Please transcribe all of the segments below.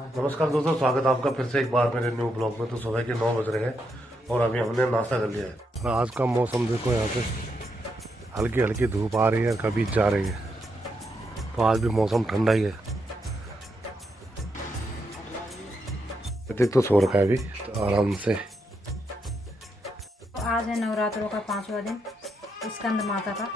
नमस्कार दोस्तों, स्वागत है आपका फिर से एक बार मेरे न्यू ब्लॉग में। तो सुबह के 9 बज रहे हैं और अभी हमने नाश्ता कर लिया है। और आज का मौसम देखो, यहाँ पे हल्की हल्की धूप आ रही है, कभी जा रही है। तो आज भी मौसम ठंडा ही है। तो सो रखा है अभी तो आराम से। आज है नवरात्रों का 5वां दिन, स्कंद माता का।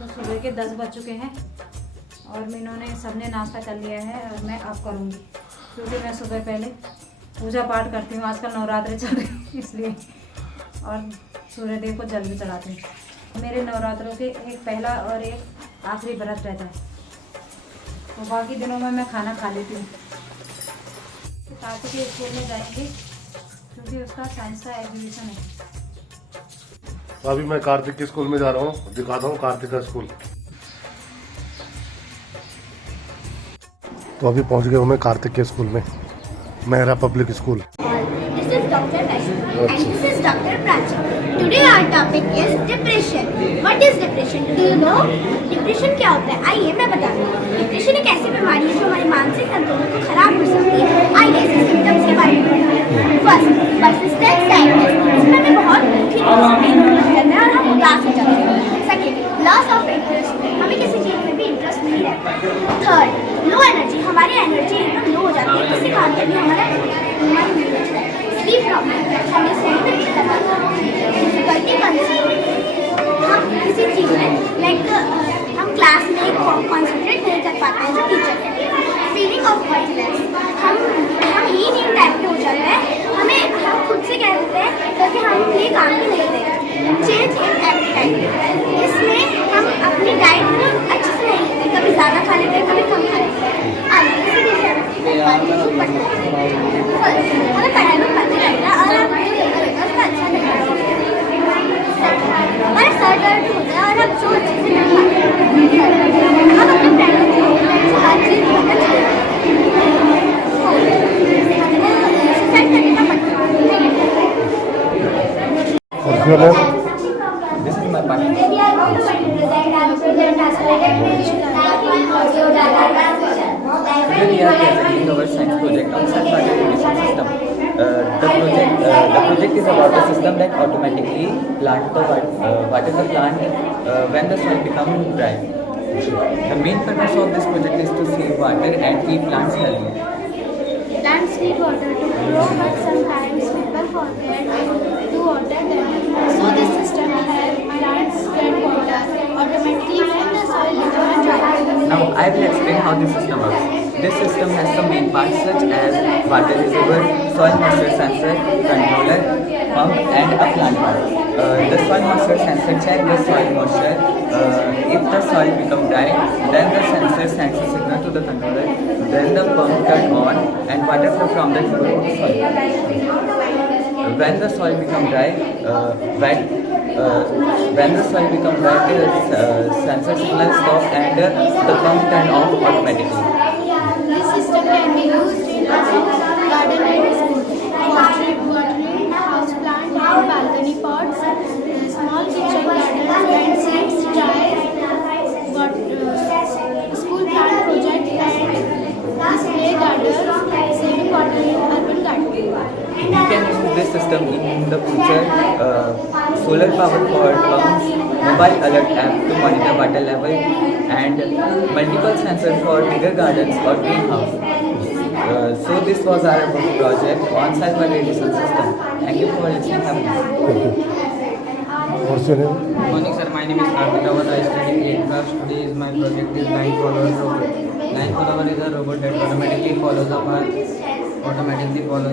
तो सुबह के 10 बज चुके हैं और इन्होंने सबने नाश्ता कर लिया है और मैं अब करूँगी, क्योंकि मैं सुबह पहले पूजा पाठ करती हूँ। आजकल नवरात्रि चल रही है इसलिए, और सूर्यदेव को जल भी चढ़ाती हूँ। मेरे नवरात्रों के एक पहला और एक आखिरी व्रत रहता है, तो बाकी दिनों में मैं खाना खा लेती हूँ। कार्तिक स्कूल में जाएंगे क्योंकि उसका साइंस का एग्जीबिशन है। तो अभी मैं कार्तिक के स्कूल में जा रहा हूँ, दिखाता हूँ कार्तिक का स्कूल। तो अभी पहुँच गया हूँ मैं कार्तिक के स्कूल में, Mehra public school. This is Dr. Vaishnavi and this is Dr. Prachi. Today our topic is depression. What is depression? Do you know? Depression क्या होता है? आइए मैं बताती हूँ। Depression एक ऐसी बीमारी है जो हमारे मानसिक संतुलन को खराब कर सकती है। आइए इसके सिम्टम्स के बारे में पढ़ते हैं। First, persistent sadness. इसमें हमें बहुत दुखी महसूस करना है और हम उदास हो जाते हैं। Second, loss of interest. हमें किसी चीज में भी इंटरेस्ट नहीं रहता। Third, low energy. हमारी एनर्जी एकदम लो हो जाती है, किसी काम में भी हमारी नहीं बचता है। स्लीप प्रॉब्लम, हमें सोने में दिक्कत आती है। डिफिकल्टी हम किसी चीज़ में हम क्लास में कॉन्सेंट्रेट नहीं कर पाते हैं जो टीचर कहते हैं। फीलिंग ऑफ वर्थलेस, हम ही नहीं टाइप के हो जाते हैं। हम खुद से कह देते हैं कि हम ये काम ही नहीं देते। चेंज इन एपेटाइट, इसमें हम अपनी डाइट को अच्छे से नहीं लेते, कभी ज़्यादा खा लेते हैं, कभी कम खा लेते हैं। हमें पढ़ाई में पढ़ते रहता है और उसका अच्छा लगता है। हमारा सर दर्द होता है और हम जो अच्छे से नहीं पाते, हम अपने फ्रेंडों को हर चीज़ पता चलता है। सुसाइड करने का मतलब This is my partner. Today we are presenting our science project on self-guided irrigation system. The project is about a system that automatically plant the water the plant when the soil becomes dry. The main purpose of this project is to save water and keep plants healthy. Plants need water to grow, but sometimes people forget to water them. So this system helps plants get water automatically when the soil becomes dry. Now I will explain how this system works. This system has some main parts such as water reservoir, soil moisture sensor, controller, pump and a plant part. The soil moisture sensor checks the soil moisture. If the soil becomes dry, then the sensor sends a signal to the controller. Then the pump turns on and water flows from the reservoir to the soil. When the soil becomes dry, when the soil becomes dry, the sensor signal stops and the pump turns off automatically. This system can be used in garden and school, watering house plant and balcony pots, small kitchen gardens and seeds drives, school plant project and display gardens, saving water in urban gardening. We can use this system in the future. Solar power for pumps, mobile alert app to monitor water level, and multiple sensors for bigger gardens or greenhouse. So this was our project on self-irrigation system. Thank you for listening. Have a nice day. What's your name? Good morning sir, my name is Karthik Awad. I study 8th class. Today is my project is line follower robot. Line follower is a robot that automatically follows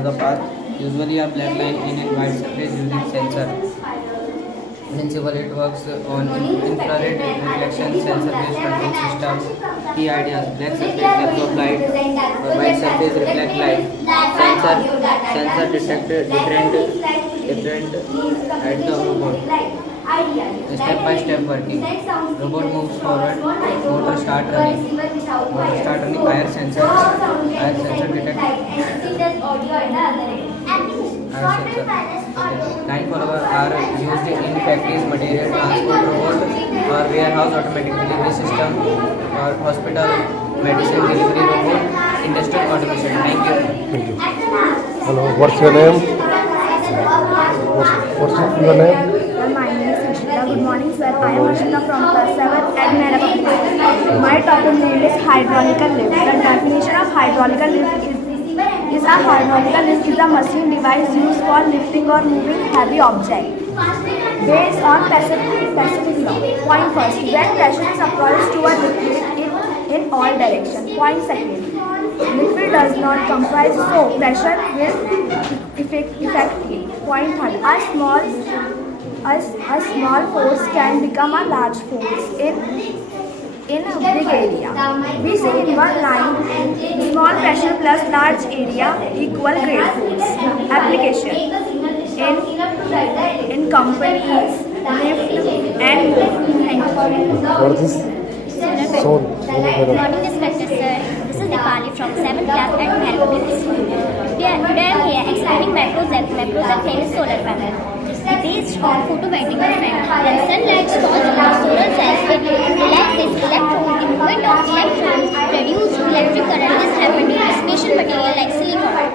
the path. Usually a black line in a white surface using sensor. Principle, it works on infrared reflection sensor based control system. Key ideas: black surface absorb light, white surface reflect light. Sensor detect different at the robot. Step by step working. Robot moves forward. Motor start running. Fire sensor detect. Line follower are used in factories, material transport robot, or warehouse automatic delivery system, or hospital medicine delivery robot, industrial automation. Thank you. Thank you. Hello, what's your name? What's your name? My name is Ashita. Good morning, sir. I am Ashita from class 7 at Mera Public. My topic name is hydraulical lift. The definition of hydraulical lift is a hydraulical lift is a machine device used for lifting or moving heavy objects. Based on Pacific law. Point first, when pressure is applied to a liquid in all directions. Point second, liquid does not comprise, so pressure will effectively. Point third, a small force can become a large force in a big area. We say in one line, small pressure plus large area equal great force. Application in companies, lift and thank you. What is this? Soul. Good morning, Inspector sir. This is Dipali from 7th class at Mera Public School. Today I am here explaining Macrosep famous solar panel. Based on photovoltaic effect, when sunlight falls on solar cells, it relaxes electrons. The movement of electrons produces electric current. This happens in a special material like silicon.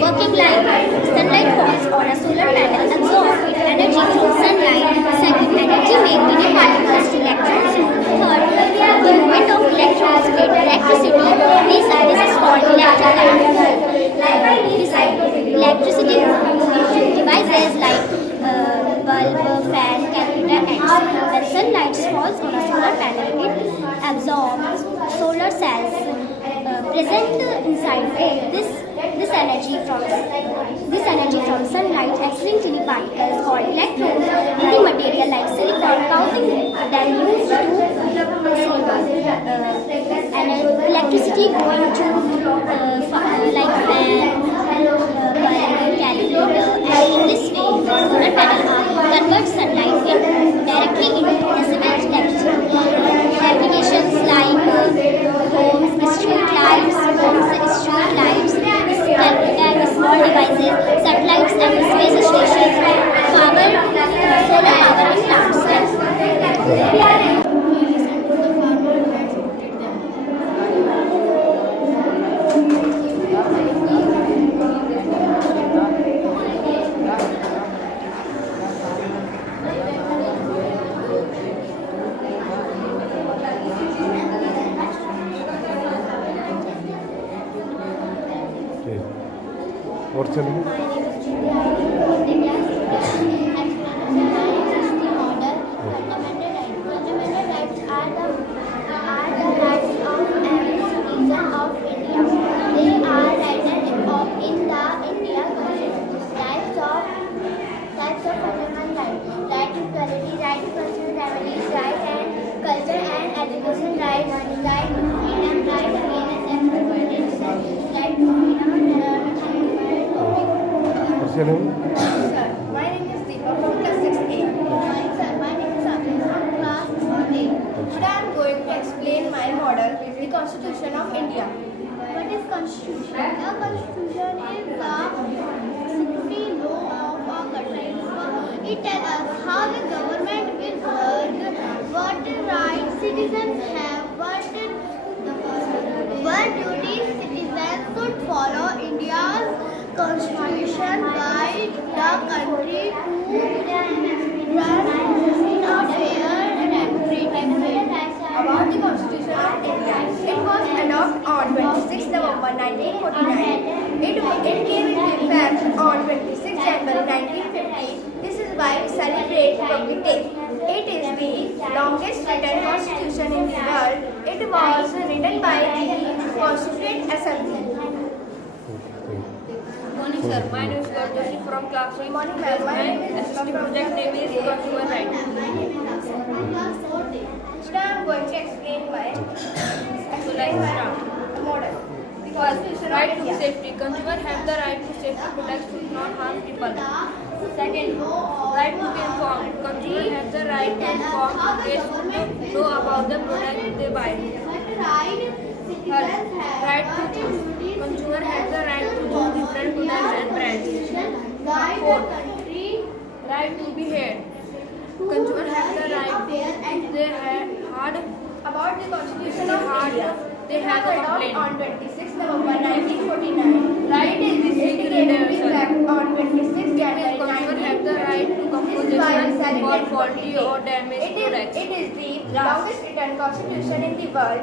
Working like sunlight falls on a solar panel, absorb energy from sunlight. Second, energy make many particles to electrons. Third, the movement of electrons create electricity. This is called electric current. Electricity devices like bulb, fan, calculator, and when sunlight falls on a solar panel, it absorbs solar cells present inside it. This energy from sunlight acting tiny particles called electrons in the material like silicon, causing them used to and electricity going to like fan, bulb, calculator, and in this way solar panel converts sunlight directly into visible electricity. Applications like homes, street lights, calculator, small devices, satellites, and space stations, solar power in plants. What's your name? What's your name? Sir, my name is Deepa from class 6A. Sir, my name is Afi from class 4A. Today I am going to explain my model, the Constitution of India. What is Constitution? A Constitution is the supreme law of a country. It tells us how the government will work, what rights citizens have, what duties citizens should follow. India's Constitution guides the country to run in a fair and free country. About the Constitution of India, it was adopted on 26 November 1949. It came into effect on 26 January 1950. This is why we celebrate Republic Day. It is the longest written constitution in the world. It was written by the Constituent Assembly. Morning sir, my name is Gaurav from class 8. Morning ma'am, my name is Assistant project name is Consumer Right. Today I am going to explain my model. The Constitution of Right to India. safety. Consumer have the right to safety, protect, should not harm people. Second, right to be informed. Consumer has the right to inform. They should know about the product they buy. Third, right to choose. Consumer has the right to choose different products and brands. Fourth, right to be heard. Consumer has the right to they have hard About the Constitution of hard India. they have a complaint. On 26 November 1949. Right is received into effect on 26 January Consumer have the right to 1965 composition for faulty or damaged products. It is the longest written constitution in the world.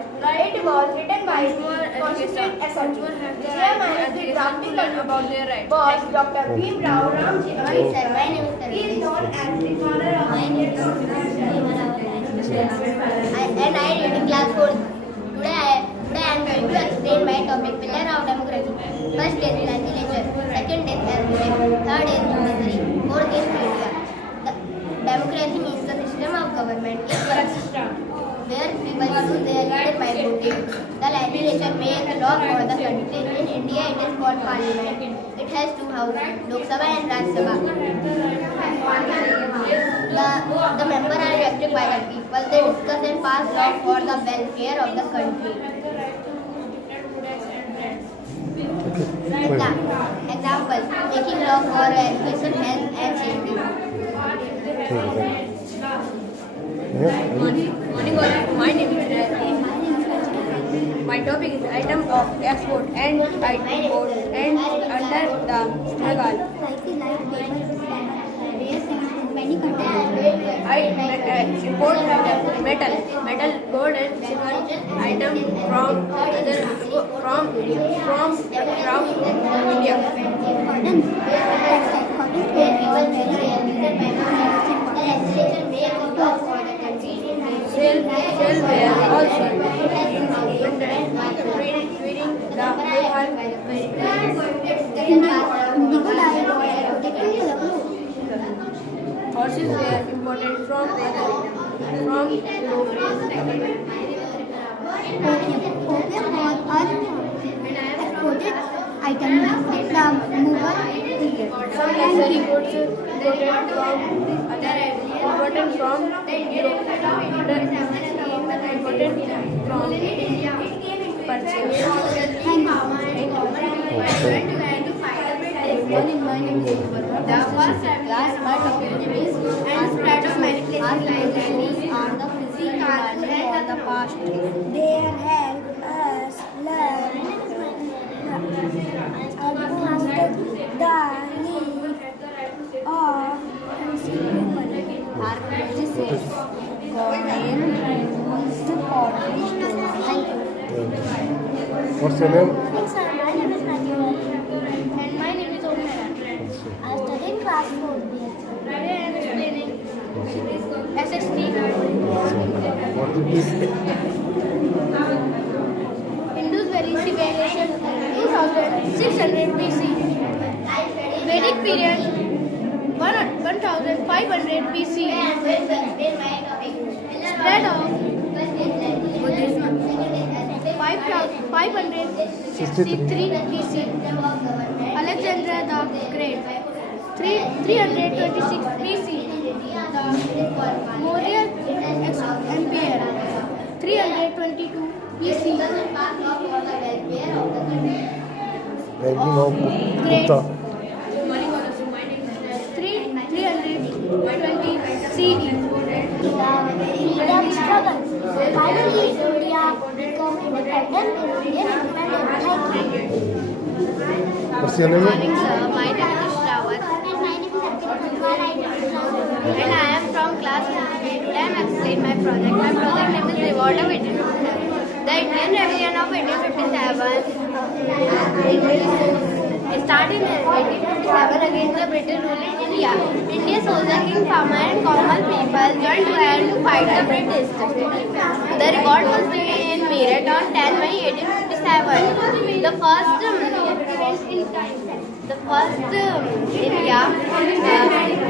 It was written by the Constituent Assembly. Consumer have the Chairman right of the to drafting learn about their rights. was Dr. Bhim Rao Ramji. My name is He is known as the father of Indian constitution. And I read in class 4. Today I am going to explain my topic, pillar of democracy. First is legislature, second is executive, third is judiciary, fourth is media. The democracy means the system of government is where people choose their leader by voting. The legislature makes law for the country. In India, it is called parliament. It has two houses, Lok Sabha and Raj Sabha. The members are elected by the people. They discuss and pass law for the welfare of the country. Example, making law for education, health and safety. Morning all. My name is Ravi. My topic is item of export and import and under the struggle. I import metal, gold and silver item from India. Sell where also during the horses were imported from Exported items from Mughal period. some luxury goods imported from Europe. Imported from purchase. My name is the first class part of enemies and spread of many places like on the physical and the past. They help us learn about the need of human. This is Korean pottery stone. Thank you. What's your name? Thanks, sir. My name is Pratibha. And my name is Omera. I study in class 4. Today I am explaining SST. What is this? Indus Valley civilization 2600 BC. Vedic period 1500 BC. Spread of Buddhism 563 BC. Alexander the Great 326 BC. The Maurya Empire 322 BC. Ranking of Gupta. 320 CE. Freedom struggle. Finally, India became independent in Indian independence. Thank you. What's your name? Sir. My name is Shrawat. And my name is And I am from class 2. Today I am explaining my project. My project name is Revolt of 1857. The Indian Rebellion of 1857 started in 1857 against the British rule in India. India's soldier, king, farmer and common people joined together to fight the British. The revolt was begun in Meerut on 10 May 1857. The first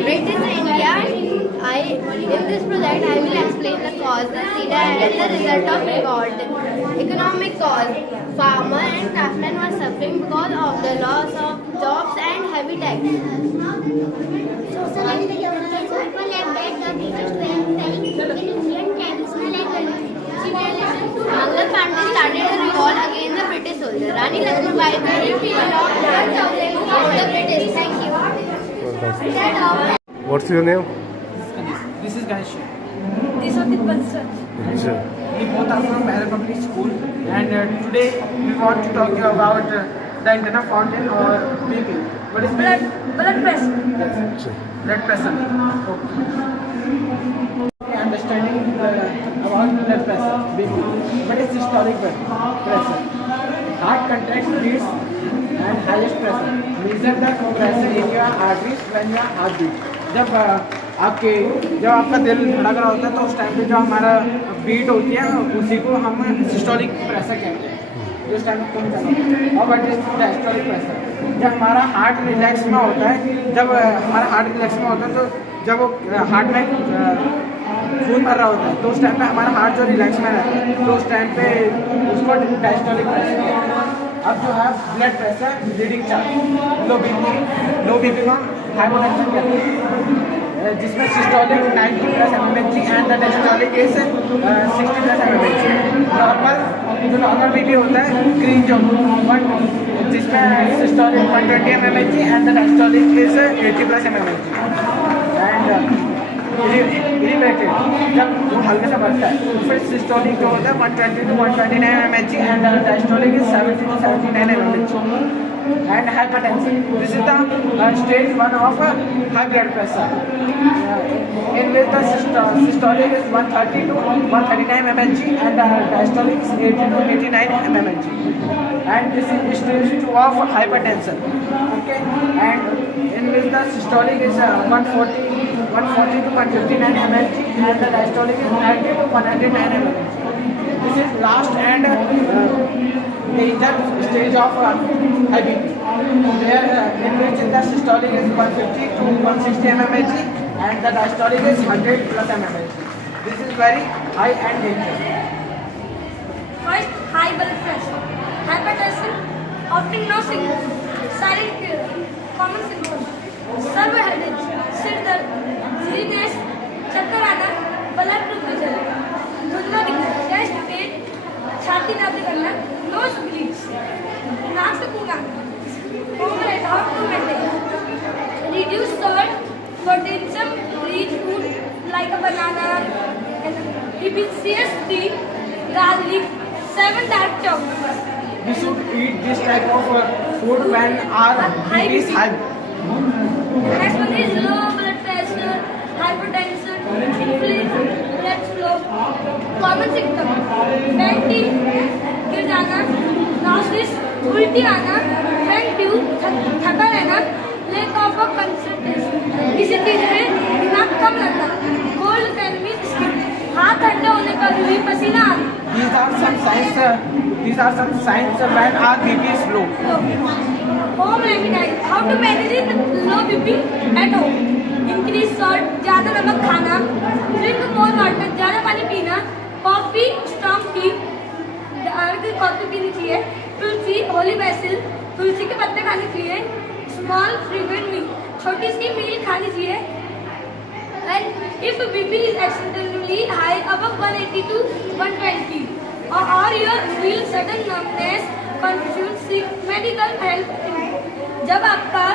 British India In this project, I will explain the causes, data, and the result of record. Economic cause. Farmer and craftsmen were suffering because of the loss of jobs and heavy tax. Social and economic people have that the biggest in Indian traditional and civilization. Mangal Pandey started a revolt against the British soldiers. Rani Lakshmibai married people of the British. Thank you. What's your name? This is Ganesh. These are the concerns. अच्छा We both are from Bahar Public School, and today we want to talk about the internal fountain or BP. What is Blood pressure. अच्छा blood pressure? Okay. Understanding about blood pressure, BP. What is systolic pressure? Heart contracts, beats, and highest pressure. Measure the pressure in your arteries when your heart beats. जब आपका दिल धड़क रहा होता है तो उस टाइम पे जो हमारा बीट होती है उसी को हम सिस्टोलिक प्रेशर कहते हैं, जिस टाइम कम चलता है। और व्हाट इज डायस्टोलिक प्रेशर? जब हमारा हार्ट रिलैक्स में होता है, जब हमारा हार्ट रिलैक्स में होता है तो जब वो हार्ट में खून भर रहा होता है तो उस टाइम पे हमारा हार्ट जो रिलैक्स में रहता है तो उस टाइम पे उसको डायस्टोलिक प्रेशर कहते हैं। अब जो है ब्लड प्रेशर रीडिंग चार्ट, लो बीपी को हाइपोटेंशन कहते हैं, जिसमें systolic 90 plus mmHg and the diastolic is 60 plus mmHg। Normal BP होता है ग्रीन जोन, जिसमें systolic 120 mmHg and the diastolic is 80 plus mmHg। And irritated जब वो हल्का सा बढ़ता है फिर सिस्टोलिक जो होता है 120 to 129 mmHg and diastolic is 70 to 79 mmHg। And hypertension. This is the stage 1 of high blood pressure, in which the systolic is 130 to 139 mmHg and diastolic is 80 to 89 mmHg. And this is stage 2 of hypertension. Okay, and in which the systolic is 140 to 159 mmHg and the diastolic is 90 to 109 mmHg. This is last and major stage of high BP, where in which the systolic is 150 to 160 mmHg and the diastolic is 100 plus mmHg. This is very high and dangerous. First, high blood pressure. Hypertension, often no symptoms. Silent fever, common symptoms. Servo headache, सिर दर्द, dizziness, चक्कर आना, blood pressure, धुंधला दिखना, chest pain, छाती नापी करना, knows bleeds, नाक से खून आना, overhead heart to maintain, reduce salt, potassium rich food like a banana, hibiscus tea, garlic, 7 dark chocolates. We should eat this type of food when our BP is high. Next one is low blood pressure, hypertension, inflammation, blood flow. Common symptoms: fatty, गिर जाना, nauseous, उल्टी आना, frank tube, थका रहना, lack of concentration. किसी चीज में दिमाग कम लगना, cold clammy skin, हाथ ठंडे होने पर भी पसीना आना. These are some signs when our BP is low. Home remedy. How to manage it? Low BP at home. Increase salt. ज़्यादा नमक खाना. Drink more water. ज़्यादा पानी पीना. Coffee, strong tea. अगर कॉफी पीनी चाहिए. तुलसी, होली basil. तुलसी के पत्ते खाने चाहिए. Small frequent meal. छोटी सी मील खानी चाहिए. And if BP is accidentally high above 180 to 120, or you feel sudden numbness, confusion, seek medical help. जब आपका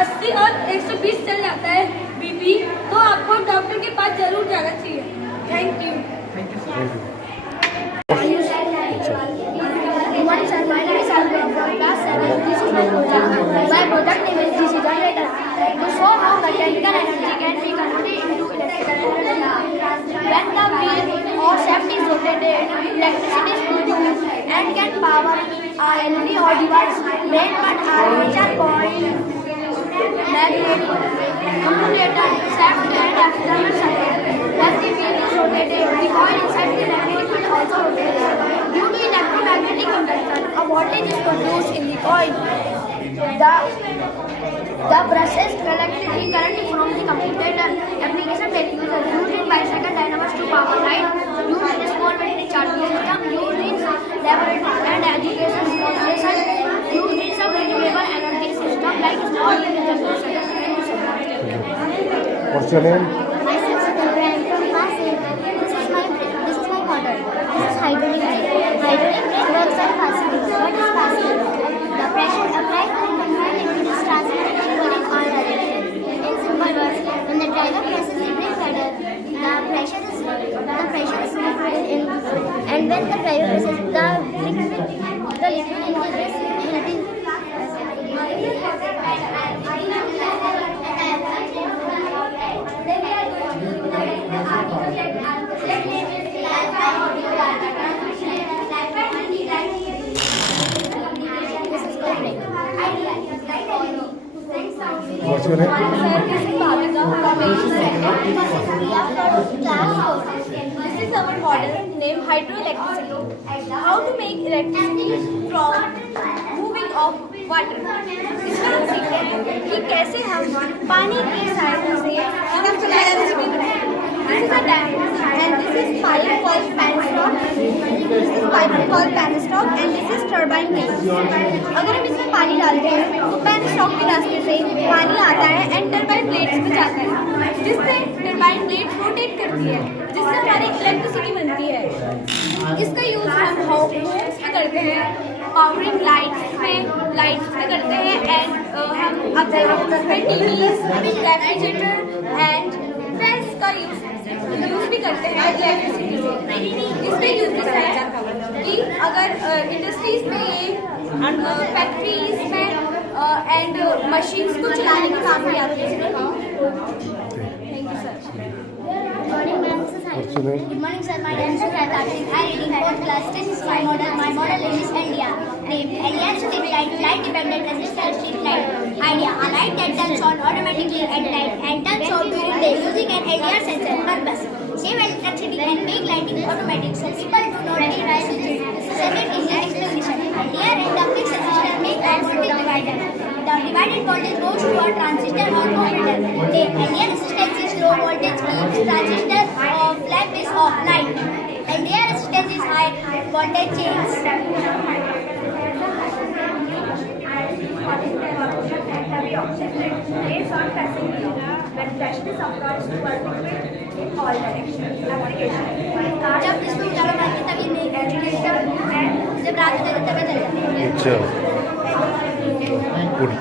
80 और 120 चल जाता है बीपी, तो आपको डॉक्टर के पास जरूर जाना चाहिए. Thank you. Once and my name is Albert from class 7. This is my project. My project name is DC generator. To show how mechanical energy can be converted into electrical energy. When the wheel or shaft is rotated, electricity is produced and can power a LED or device made by armature coil, magnet, commutator, shaft and external circuit. When the wheel is rotated, the coil inside the magnetic field also rotates. Due to electromagnetic induction, a voltage is produced in the coil. The The brush is collected the current from the computer application television used in bicycle dynamos to power light, used in small battery charging system, used in laboratory and education station, used in some renewable energy system like small wind generation. What's your name? Myself, Sudhir. I am from class 8. This is my model. This is hydraulic brake. Hydraulic brake works on passing. What is passing? The pressure applied to the control unit is transmitted equally in all directions. In simple words, when the driver presses the brake pedal, the pressure is liquid in, and when the driver presses the liquid increases will be. What's your name? This is our model named hydroelectricity. How to make electricity from moving of water. इसमें हम सीखते हैं कि कैसे हम पानी की सहायता से electricity बनाएं. This is a dam and this is pipe called penstock. This is pipe called penstock and this is turbine blade. अगर हम इसमें पानी डालते हैं तो penstock के रास्ते से पानी आता है and turbine blades में जाता है, जिससे turbine blades rotate करती है, जिससे हमारी इलेक्ट्रिसिटी बनती है. इसका यूज हम होम्स में करते हैं, पावरिंग लाइट्स में करते हैं एंड हम अपने हाउस में टीवीज, रेफ्रिजरेटर एंड फैंस का यूज भी करते हैं इलेक्ट्रिसिटी से. इसमें यूजेस है कि अगर इंडस्ट्रीज में ये फैक्ट्रीज में एंड मशीन्स को चलाने के काम भी आते हैं. Thank you sir. What's your name? Good morning, sir. My name is Sujata. I reading 4th class. This is my model. My model is India. Name: India street light, light dependent resistor street light. Idea: a light that turns on automatically at night and turns off during day using an LDR sensor. Purpose: save electricity and make lighting automatic so people do not need to switch it. Second is the explanation. LDR and the fixed resistor make a voltage divider. The divided voltage goes to a transistor or converter. The LDR resistance is low voltage keeps transistor of flat base of light. LDR resistance is high voltage chains. Based on pressing when pressure is applied to particle in all directions. Application. जब इसमें उजाला मारते तभी नहीं regulator and जब रात होता है तभी चल जाता है. अच्छा. Good.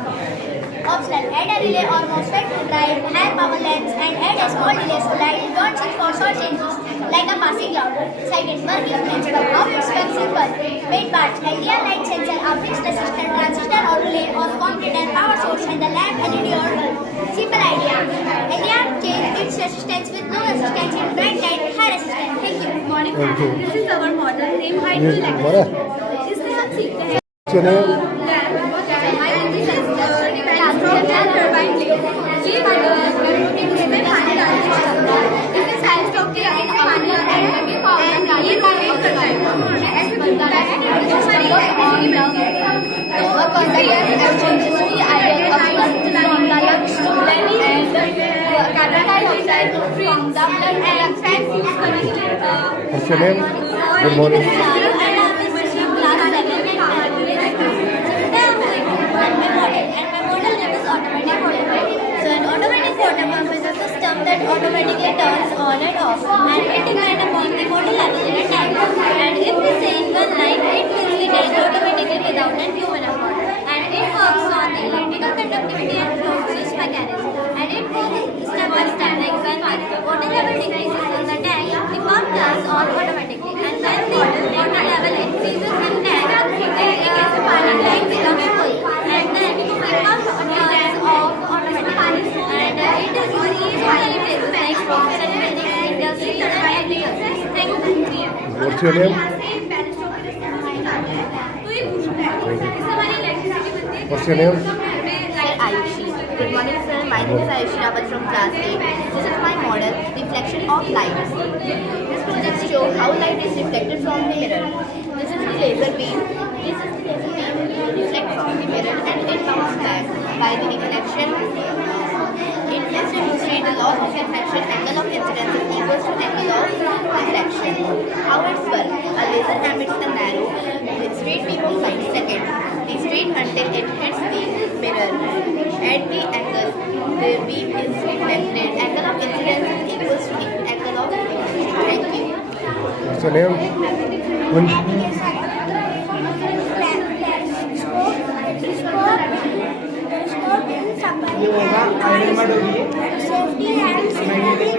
Optional: add a relay or MOSFET to drive high power lens and add a small relay so light don't switch for short changes like a passing cloud. Second, working principle. How it's works simple. Main parts: LDR light sensor, a fixed resistor, transistor or relay or converter, power source and the lamp LED or bulb. Simple idea. LDR change its resistance with no resistance in bright light, high resistance. Thank you. Good morning. Thank you. This is our model named Yes, hydroelectricity. इससे हम सीखते हैं What's your name? Turbine blade. ये इसमें पानी डालते हैं, इसमें साइड स्टॉक के आगे पानी आता है, ये पावर का ये काम करता है, ऐसे बनता है तो हमारी इलेक्ट्रिसिटी बनती है. तो इसी आइडिया का चलाने का लक्ष्य and carbon dioxide from the blood and fat use करने के लिए. What's your name? Good morning. That automatically turns on and off and it depends upon the motor level and time. And if we say in one line, it will be done automatically without a human effort. And it works on the electrical conductivity and flow switch mechanism. And it goes step by step like when the water level decreases in the tank, the pump turns on automatically. And when the water level increases in the tank, the पानी tank becomes full. And then the pump turns off automatically. And it is What's your name? What's your name? Ayushi. Good morning, sir. My name is Ayushi Rawat from class 8. This is my model, reflection of light. This project shows how light is reflected from the mirror. This is the laser beam. This is the laser beam reflect from the mirror and it bounces back. by the reflection. It must demonstrate the law of reflection. Angle of incidence is equal to angle of reflection. How it's work? A laser emits a narrow, straight beam of light. Second, the straight until it hits the mirror. At the angle, the beam is reflected. Angle of incidence is equal to angle of reflection. Thank you. What's your name? Safety and security